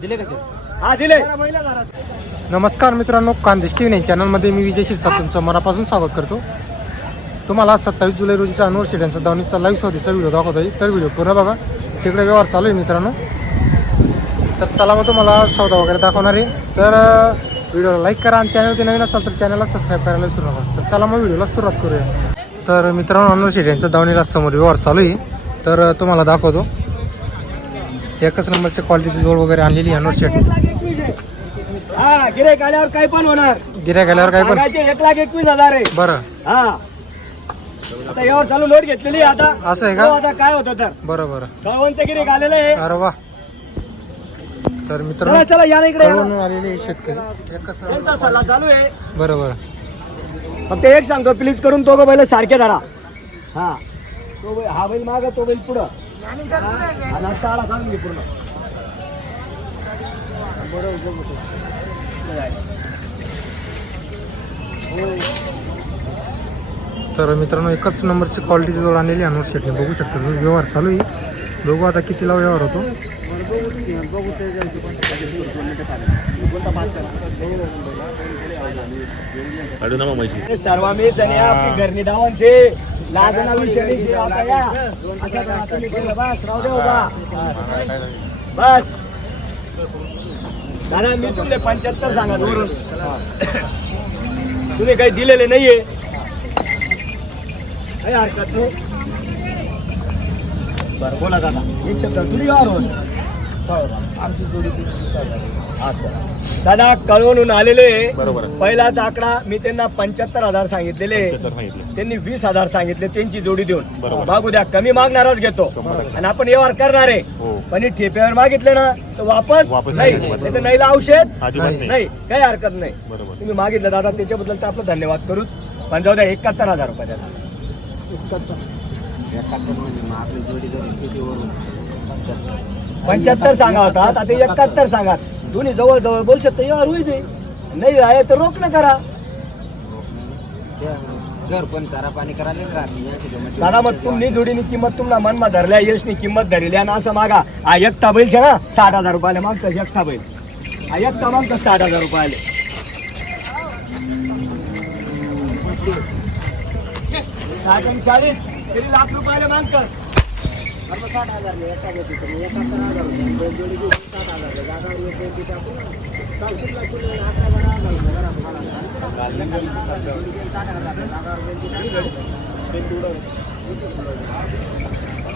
दिले कसे? हा दिले. नमस्कार मित्रांनो कांदेश टी व्ही चॅनलमध्ये मी विजय शिरसाट तुमचं मनापासून स्वागत करतो. तुम्हाला सत्तावीस जुलै रोजीचा अनवर शेड्यांचा दावणीचा लाईव्ह सौदीचा व्हिडिओ दाखवत आहे तर व्हिडिओ पूर्ण बघा. तिकडे व्यवहार चालू आहे मित्रांनो. तर चला मग तुम्हाला सौदा वगैरे दाखवणार आहे. तर व्हिडिओला लाईक करा आणि चॅनलवरती नवीन असाल तर चॅनलला सबस्क्राईब करायला विसरू नका. तर चला मग व्हिडिओला सुरुवात करूया. तर मित्रांनो अनवर शेड्यांचा दावणीला समोर व्यवहार चालू आहे. तर तुम्हाला दाखवतो. एकच नंबरच्या क्वालिटीची जोड वगैरे आणलेली आहे अनवर शेट हा गिरेक आल्यावर काय पण होणार. गिऱ्या गेल्यावर काय पण. एक लाख एकवीस हजार आहे. बरं. हा. आता यावर चालू नोट घेतलेली आता. असं आहे का? आता काय होतं तर. बरं बरं. कळवणचं आलेलं आहे. अरे वा. तर चला मित्रांनो चला या. इकडे आलेले शेतकरी. त्यांचा सल्ला चालू आहे. बरं बरं. फक्त एक सांगतो प्लीज करून तो बैल सारखे धरा. हा. तो बैल हा बैल माग तो बैल पुढं. आणि हा? चाळा काढून घे पूर्ण. बरोबर. तर मित्रांनो एकच नंबरची क्वालिटीची जोड आणलेली आहे अनुर शेटने बघू शकता व्यवहार चालू आहे बघू आता कितीला व्यवहार होतो. सर्वा मी लाजना विषयी शे आता या अशा करा तुम्ही केलं, बस राहू दे उभा. बस. दादा मी तुमले पंच्याहत्तर सांगा वरून तुम्ही काही दिलेले नाहीये. काही हरकत नाही. बरं बोला दादा. एक शब्द तुम्ही आमची जोडी असं. दादा कळवून आलेले. बरोबर. पहिलाच आकडा मी त्यांना पंच्याहत्तर हजार सांगितलेले. सांगितलं. त्यांनी वीस हजार सांगितले त्यांची जोडी देऊन. बरोबर. मागू द्या कमी मागणारच घेतो. शंभर टक्के. आणि आपण व्यवहार करणार. आहे हो. पण हे ठेप्यावर मागितले ना तर वापस वापस नाही. नाही. नाही तर नाहीला औषध. अजिबात नाही. नाही काही हरकत नाही. बरोबर. तुम्ही मागितलं दादा त्याच्याबद्दल तर आपलं धन्यवाद करूच. पण जाऊ द्या एकाहत्तर हजार रुपये द्या. पंच्याहत्तर सांगा होता आता एकाहत्तर सांगा. दोन्ही जवळ जवळ बोल शकतो यावर होईल. नाही आहे तर रोख न करा. घर पण चारा पाणी करायलाच राहते दादा मग तुम्ही जोडीनी किंमत तुम्हाला मनमा धरल्या यशनी किंमत धरली आणि असं मागा. हा एकटा बैल ना साठ हजार रुपयाला मागतो एकटा बैल. हा एकटा मागतो साठ हजार रुपयाले. साठ आणि चाळीस किती लाख रुपयाला मागतात मग साठ हजार नाही एका गोष्टीचं हजार होता जोडी घेऊन जागा एक गोष्टी टाकून सांगतील ना तुला अकरा हजार हजार होता घरा साठ हजार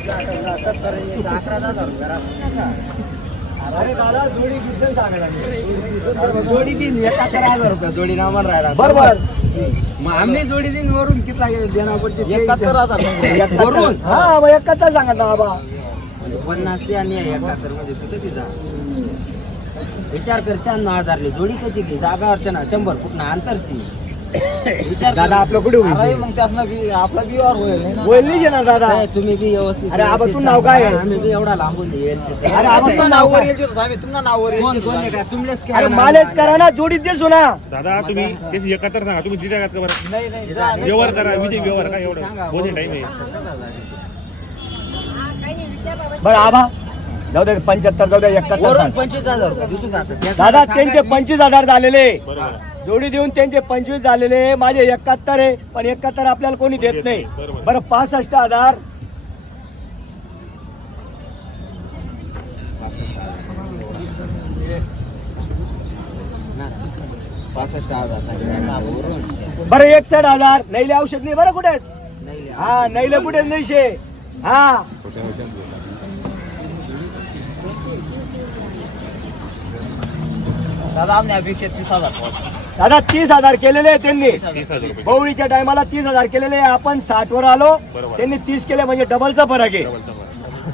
जागा सत्तर अकरा हजार होता अरे दादा जोडी किती सांगायला जोडी दिन एकाहत्तर हजार रुपये जोडी आम्हाला राहिला. बरोबर. मग आम्ही जोडी दिन वरून किती देणार पडते एकाहत्तर हजार वरून? हा मग एकाहत्तर सांगा ना बाबा. म्हणजे पन्नास ते आणि एकाहत्तर म्हणजे ते किती जा विचार कर शहाण्णव हजारले जोडी कशी घे? जागावरच्या ना शंभर ना अंतरशी दादा आपलं कुठे होईल? मग त्यातनं आपला बिवार होईल होईल नाही ना दादा. तुम्ही बी व्यवस्थित अरे आबा, तू नाव काय आहे? आम्ही बी एवढा लांबून येईल अरे आबा, तू नाव काय? कोण कोण आहे का? तुमलेच अरे मालेच करा ना जोडीत दे सोना. दादा तुम्ही तेच एकाहत्तर सांगा तुम्ही दिल्या का बरं. व्यवहार करा विजय व्यवहार का एवढं. बोलणे टाईम आहे. बरं आबा. जाऊ दे पंच्याहत्तर जाऊ दे एकाहत्तर वरून सांग. पंचवीस हजार रुपये दिसून जातात. दादा त्यांचे पंचवीस हजार झालेले. बरोबर. जोडी देऊन त्यांचे पंचवीस झालेले माझे एकाहत्तर आहे पण एकाहत्तर आपल्याला कोणी देत नाही. बरं पासष्ट हजार. पासष्ट बरं एकसठ हजार. नैले औषध नाही बरं कुठेच? नाही लिहा. हा नैले कुठेच नाही शे. हा. दादा आम्ही अपेक्षा तीस हजार. दादा तीस हजार केलेले आहे त्यांनी. बवळीच्या टायमाला तीस हजार केलेले आहे. आपण साठ वर आलो. त्यांनी तीस केले म्हणजे डबलचा फरक आहे.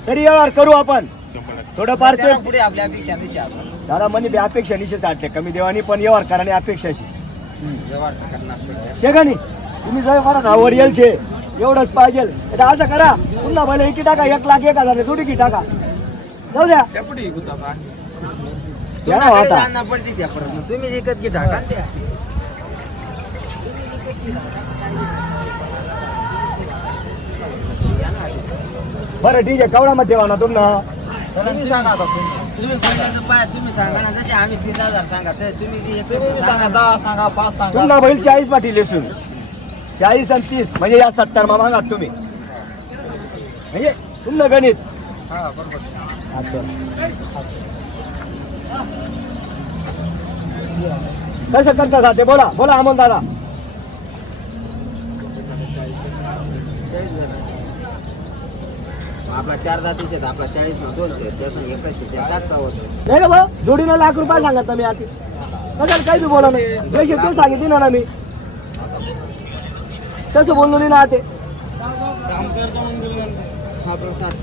तरी व्यवहार करू आपण. थोडंफार ते पुढे आपल्या अपेक्षा दिशी आपण दादा म्हणे बी अपेक्षा निश्चित साठले. कमी देवानी पण व्यवहार करा आणि अपेक्षाशी. शे का नाही तुम्ही जर करा ना वरियल शे. एवढंच पाहिजे. आता असं करा. पुन्हा भले एकी टाका एक लाख एक हजार थोडी की टाका. जाऊ द्या. या ना तुमच्याकडे आता. जाणं पडते त्या परत मग तुम्ही विकत द्या. बरं ठीक आहे केवढा मग ठेवा ना तुम्हाला तुम्ही सांगा आता तुम्ही. सांगा पाय तुम्ही सांगा ना. जसे आम्ही तीन हजार सांगा तुम्ही बी एक सांगा दहा सांगा पाच सांगा. तुम्हाला बैल चाळीस पाठी लेसून चाळीस आणि तीस म्हणजे या सत्तर मा मागा तुम्ही. म्हणजे तुमनं गणित. हा बरोबर. कसं करता साधे बोला बोला अमोल दादा. आपला चार दातीच आहेत आपला चाळीस ना दोनशे त्यातून एकशे ते साठचा होतो नाही ना भाऊ जोडीनं लाख रुपये सांगत ना मी आता कशाला काही बी बोला नाही जसे ते सांगितले ना ना मी. तसं बोललो नाही ना ते हा साठ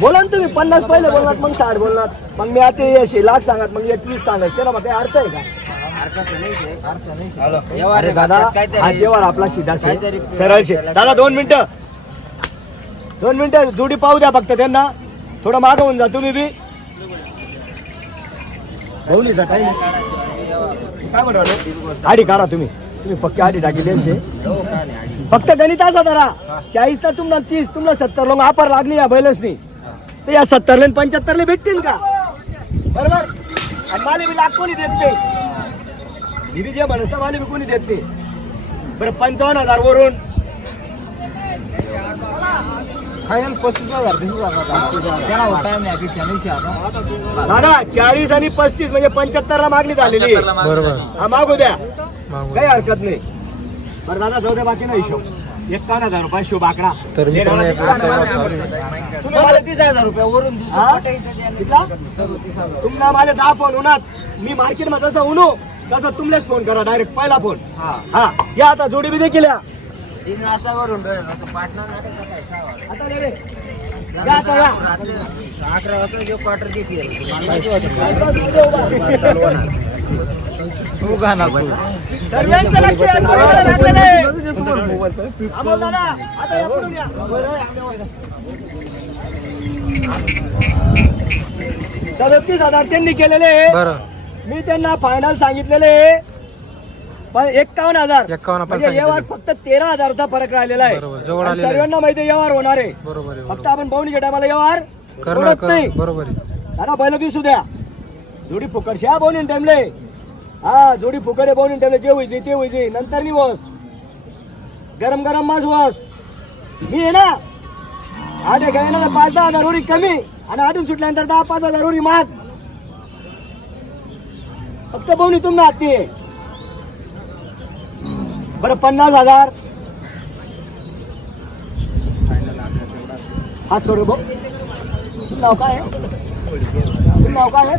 बोला ना तुम्ही पन्नास पहिले बोलणार मग साठ बोलणार. मग मी आता असे लाख सांगत मग एकवीस सांगत त्याला मग काही अर्थ आहे का? अरे दादा हा जेव्हा आपला सीधा शे- सरळ शे दादा दोन मिनिटं. दोन मिनिटं जोडी पाहू द्या फक्त त्यांना. थोडं मागं होऊन जा तुम्ही बी. काय म्हणतो आडी काढा तुम्ही. तुम्ही पक्की आडी टाकी त्यांचे. हो आधी. फक्त गणित असा धरा. चाळीस तर तुम्हाला तीस तुम्हाला सत्तर. लोक आपर लागली या बैलच नाही. तर या सत्तरला आणि पंच्याहत्तरला भेटतील का? बरोबर? आणि माले बी लाख कोणी देत नाही? बी जे म्हणस ना माले बी कोणी देत नाही? बरं पंचावन्न हजार वरून दादा चाळीस आणि पस्तीस म्हणजे पंच्याहत्तर ला मागणी झालेली. आहे. बरोबर. हा मागू द्या. मागू काही हरकत नाही. बरं दादा जाऊ द्या बाकी नाही हिशोब. एकावन्न हजार रुपये शिव बाकडा तर मित्रांनो या जोडीचा व्यवहार चालू आहे. तुम्ही मला सदतीस हजार रुपये वरून दुसरं हा? सदतीस हजार. तुम्हाला मला दहा फोन होणार. मी मार्केटमध्ये जसं उनो तसं तुमलेच फोन करा. डायरेक्ट पहिला फोन हा. हा. या आता जोडी बी देखील या. तीन वाजता वरून पाटणा अकरा वाजता जो क्वार्टर किती या. सदतीस हजार त्यांनी केलेले. मी त्यांना फायनल सांगितलेले. आहे. पण एक्कावन्न हजार. एक्कावन्न पण म्हणजे व्यवहार. फक्त तेरा हजारचा फरक राहिलेला आहे. बरोबर, जवळ आणि आलेलं आहे. सर्वांना माहिती आहे व्यवहार होणार आहे. बरोबर आहे फक्त बरोबर. आपण पाहुणीच्या टायमाला व्यवहार करणार करत नाही. कर बरोबर आहे. दादा बैल दिसू द्या. जोडी फुकट हा बोलून टेमले हा जोडी आहे बोलून टेमले जे होईचे ते होईचे नंतर नि वस गरम गरम मास वस. मी आहे ना आठ एक आहे ना तर पाच दहा हजार उरी कमी. आणि आठून सुटल्यानंतर दहा पाच हजार उरी महाग. फक्त बोवणी तुम्ही हाती आहे. बरं पन्नास हजार. हा सोड भाऊ. तुझं नाव काय आहे? तुझं नाव काय आहे?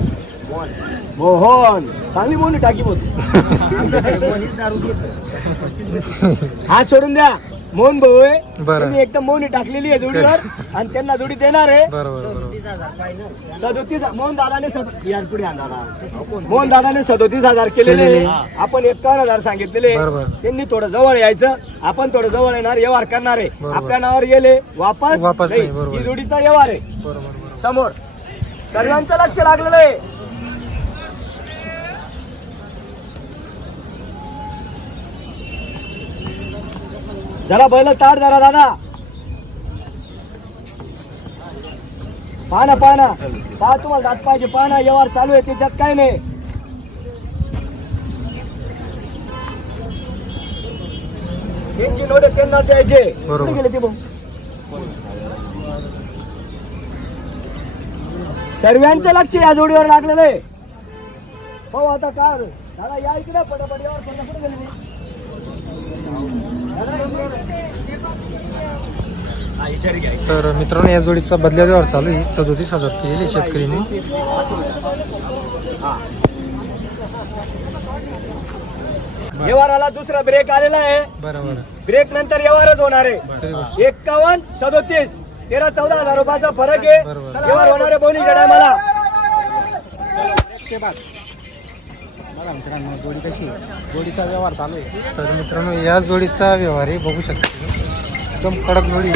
मोहन. चांगली बोलणी टाकी बोल हात सोडून द्या. मोहन भाऊ आहे. बरं. त्यांनी एकदम मोहनी टाकलेली आहे जोडीवर आणि त्यांना जोडी देणार आहे. बरोबर बरोबर. सदोतीस मोहन दादाने सद- यार पुढे आण दादा. मोहन दादाने सदोतीस हजार केलेले केलेले. आपण एकावन्न हजार सांगितलेले बरोबर. त्यांनी थोडं जवळ यायचं. आपण थोडं जवळ येणार व्यवहार करणार आहे. बरोबर. आपल्या नावावर येले वापस वापस नाही. नाही, बरोबर. ही जोडीचा व्यवहार आहे. बरोबर बरोबर. समोर. सर्वांचं लक्ष लागलेलं आहे. जरा बैल ताट जरा दादा. पाना पाना पहा तुम्हाला दात पाहिजे पाना व्यवहार चालू आहे त्याच्यात काय नाही. यांची नोट त्यांना द्यायचे. कुठे गेले ते भाऊ? सर्वांचं लक्ष या जोडीवर लागलेलं आहे. हो आता काय दादा या इकडे पटापट यावर पटापट गेले. तर मित्रांनो या जोडीचा बदल्या व्यवहार चालू आहे. सदोतीस हजार केलेले शेतकरीने. हा. व्यवहाराला दुसरा ब्रेक आलेला आहे. बरोबर. ब्रेक नंतर व्यवहारच होणार आहे. एक्कावन्न सदोतीस तेरा चौदा हजार रुपयाचा फरक आहे. बरोबर. व्यवहार होणार आहे बोनीच्या टायमाला जोडीचा व्यवहार चालू आहे. तर मित्रांनो या जोडीचा व्यवहार आहे बघू शकता. एकदम कडक जोडी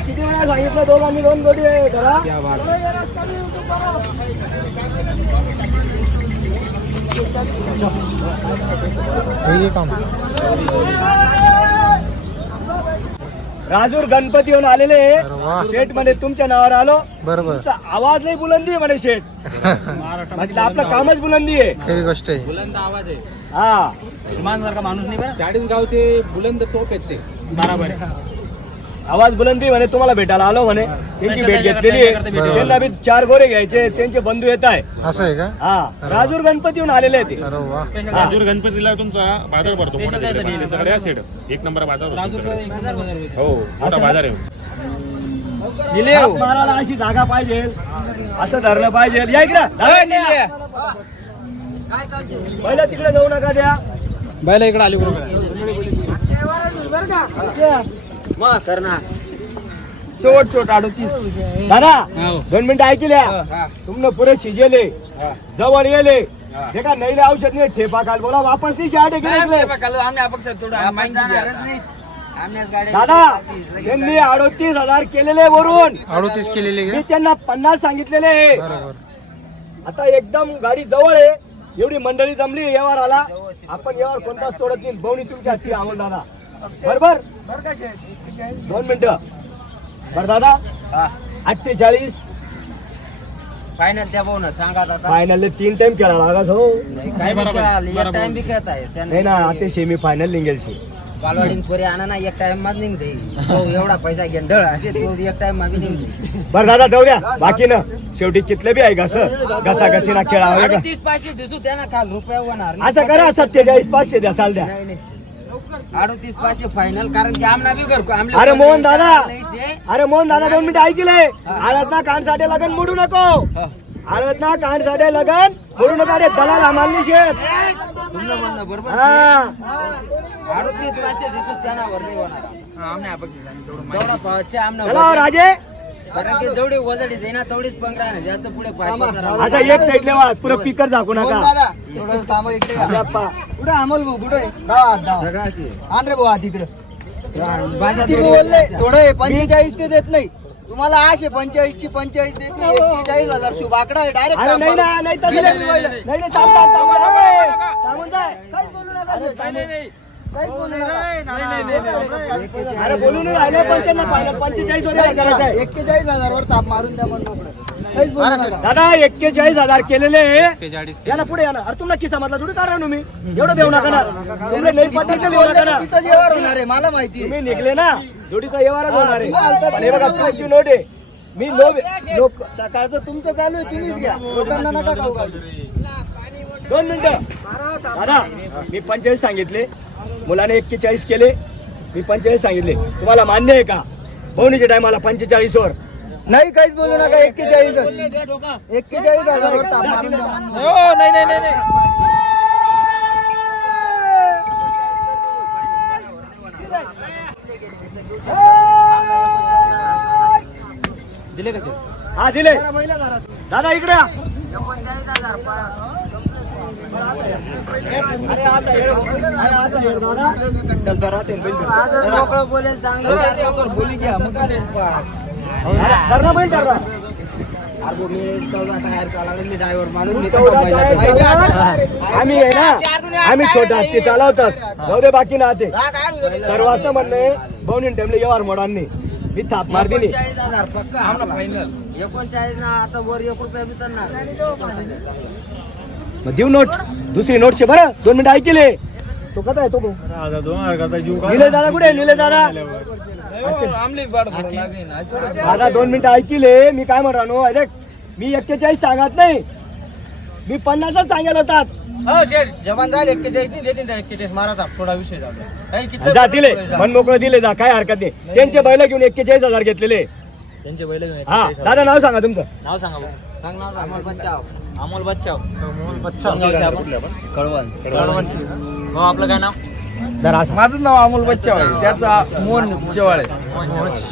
किती वेळा सांगितलं दोघांनी दोन गोडी आहे घरा हे काम राजूर गणपती येऊन आलेले. शेठमध्ये तुमच्या नावावर आलो. बरोबर. तुमचा आवाज लई बुलंदी आहे म्हणे शेठ. म्हटलं आपलं कामच बुलंदी आहे. खरी गोष्ट आहे. बुलंद आवाज आहे. हा. सारखा माणूस नाही बरं? चाळीस गावचे बुलंद तोप आहेत ते. बराबर. आवाज बुलंदी म्हणे तुम्हाला भेटायला आलो म्हणे. त्यांची भेट घेतलेली आहे. बरोबर. त्यांना बी चार गोरे घ्यायचे त्यांचे बंधू येत आहे. असं आहे का? हा. राजूर गणपती येऊन आलेले आहे ते. अरे वा. हा. राजूर गणपतीला तुमचा बाजार पडतो मोठा तिकडे. त्यांच्याकडे असेल. एक नंबर बाजार होतो तिकडे. हो मोठा बाजार आहे. मारायला अशी जागा पाहिजे. असं धरलं पाहिजे. या इकडं. पहिलं तिकडे जाऊ नका द्या. बैला इकडे आली मग कर ना शेवट शेवट अडतीस. दादा दोन मिनिटं ऐकल्या? हा. तुमनं पुरे शिजेले हा. जवळ येले. हा. हे का नैले औषध नाही ठेपा काल बोला वापस नाही चहा टेकले दादा त्यांनी अडोतीस हजार केलेले वरून. अडोतीस केलेली मी त्यांना पन्नास सांगितलेले. आता एकदम गाडी जवळ आहे. एवढी मंडळी जमली व्यवहार आला. आपण व्यवहार कोणताच तोडत नाही. बवणी तुमच्या हातची अमोल दादा. बरोबर? दोन मिनिटं. बर दादा? अठ्ठेचाळीस. फायनल त्या भाऊ ना सांगा आता फायनल तीन टाइम खेळा लागस हो नाही, काय बी खेळाल, एक टाइम बी खेळत आहे नाही. ना ते सेमी फायनल निघेलशी. बालवाडीन पोरी आणा ना एक टाइममध्ये निघ जाईल. तो एवढा पैसा घेऊन ढळ असे तो एक टाइममध्ये निघ जाईल. बर दादा जाऊ द्या. बाकी ना शेवटी कितले बी आहे घस? घसा घसी ना खेळा का? तीस पाचशे दिसू त्यांना काल रुपया होणार नाही. असं करा सत्तेचाळीस पाचशे द्या चाल द्या. नाही नाही. अडोतीस पाचशे फायनल कारण की आमना बी घर आमले अरे मोहन दादा. आहे. अरे मोहन दादा दोन मिनिटं ऐकले आळत ना कान साठे लगन मोडू नको. हा. आळत ना कान साठे लगन मोडू नका. रे दलाल आम्हाला शेत. तुमचं म्हणणं बरोबर हा. अडोतीस पाचशे दिसू त्यांना वर नाही होणार तेवढा पाचशे आमना चला हो, राजे. कारण की जेवढी वजडी जाईल ना तेवढीच पंधरा आहे ना जास्त पुढे पाच राहू. असं एक साईड लेवा पुरं पिकर झाकू नका. भाऊ? तिकडे. बाजा किती थोडी आहे. थोडं पंचेचाळीस ते देत नाही. तुम्हाला आशे पंचेचाळीस ची पंचेचाळीस देत नाही. एक्केचाळीस हजार आहे अरे नाही ना डायरेक्ट नाही तसं नाही नाही थांब, थांब, थांब, थांब, थांब. अरे बोलून राहिले पाहिलं. पंचेचाळीस वर करायचं आहे. एक्केचाळीस हजार वर ताप मारून द्या म्हणून दादा एक्केचाळीस हजार केलेले. या ना पुढे या ना. अरे तुमला किस्सा मधला थोडी कारण मी? एवढं देऊ नका ना. पटलं देऊ नका ना. होणार आहे मला माहिती. तुम्ही निघले ना. जोडीचा व्यवहारच होणार आहे. पण हे बघा तुमची नोट आहे. मी लोक लोक सकाळचं तुमचं चालू आहे तुम्हीच घ्या. लोकांना नका खाऊ. दोन मिनिटं. दादा मी पंचेचाळीस सांगितले. मुलाने एक्केचाळीस केले. मी पंचेचाळीस सांगितले. तुम्हाला मान्य आहे का? बहुणीच्या टायमाला पंचेचाळीस वर नाही काहीच बोलू नका. एक्केचाळीस एक्केचाळीस हजार वर ताप मारून द्या. दिले कसे? हा दिले. जरा महिला घरात. दादा इकडे या. एकोणचाळीस हजार बोलेल चांगलं बोली घ्या मग बैल आम्ही आहे ना आम्ही छोटा हत्ती चालवतात जाऊ दे बाकी ना ते सर्व म्हणणं म्हणणे बहुनी टेमले व्यवहार मोडांनी. मी थाप मार दिली एकोणचाळीस ना आता वर एक रुपया बी चढणार. मग देऊ नोट. दुसरी नोटशे बरं दोन मिनिटं ऐकले. तो कसा आहे तो भाऊ? दादा कुठे? निलेश दादा. दादा दोन मिनिटं ऐकले. मी काय म्हणतो अरे मी एक्केचाळीस सांगत नाही. मी पन्नासच सांगेल होतात. हो शेठ. जवान झाले एक्केचाळीस नाही देतील एक्केचाळीस. माराचा थोडा विषय झाला. जा दिले. मन मोकळं दिले जा काय हरकत नाही. त्यांचे बैल घेऊन एक्केचाळीस हजार घेतलेले. त्यांचे बैल घेऊन हा दादा नाव सांगा तुमचं. नाव सांगा. सांग नाव सांग. अमोल बच्चाव. अमोल बच्चाव. कळवण. हो आपलं काय नाव. माझं नाव अमोल बच्चा आहे. त्याचा मोहन शेवाळे.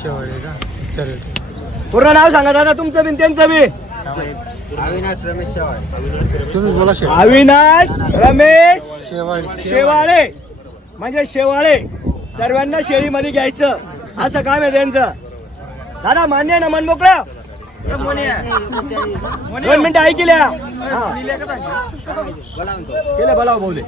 शेवळे. का? पूर्ण नाव सांगा दादा तुमचं बी त्यांचं बी. अविनाश रमेश शेवाळे. तुम्ही बोला अविनाश रमेश शेवाळे. शेवाळे. म्हणजे शेवाळे. सर्वांना शेळीमध्ये घ्यायचं. असं काम आहे त्यांचं. दादा मान्य ना मन मोकळं दोन मिनिटं ऐकल्या हा बोला म्हणतो केलं बोलाव बोले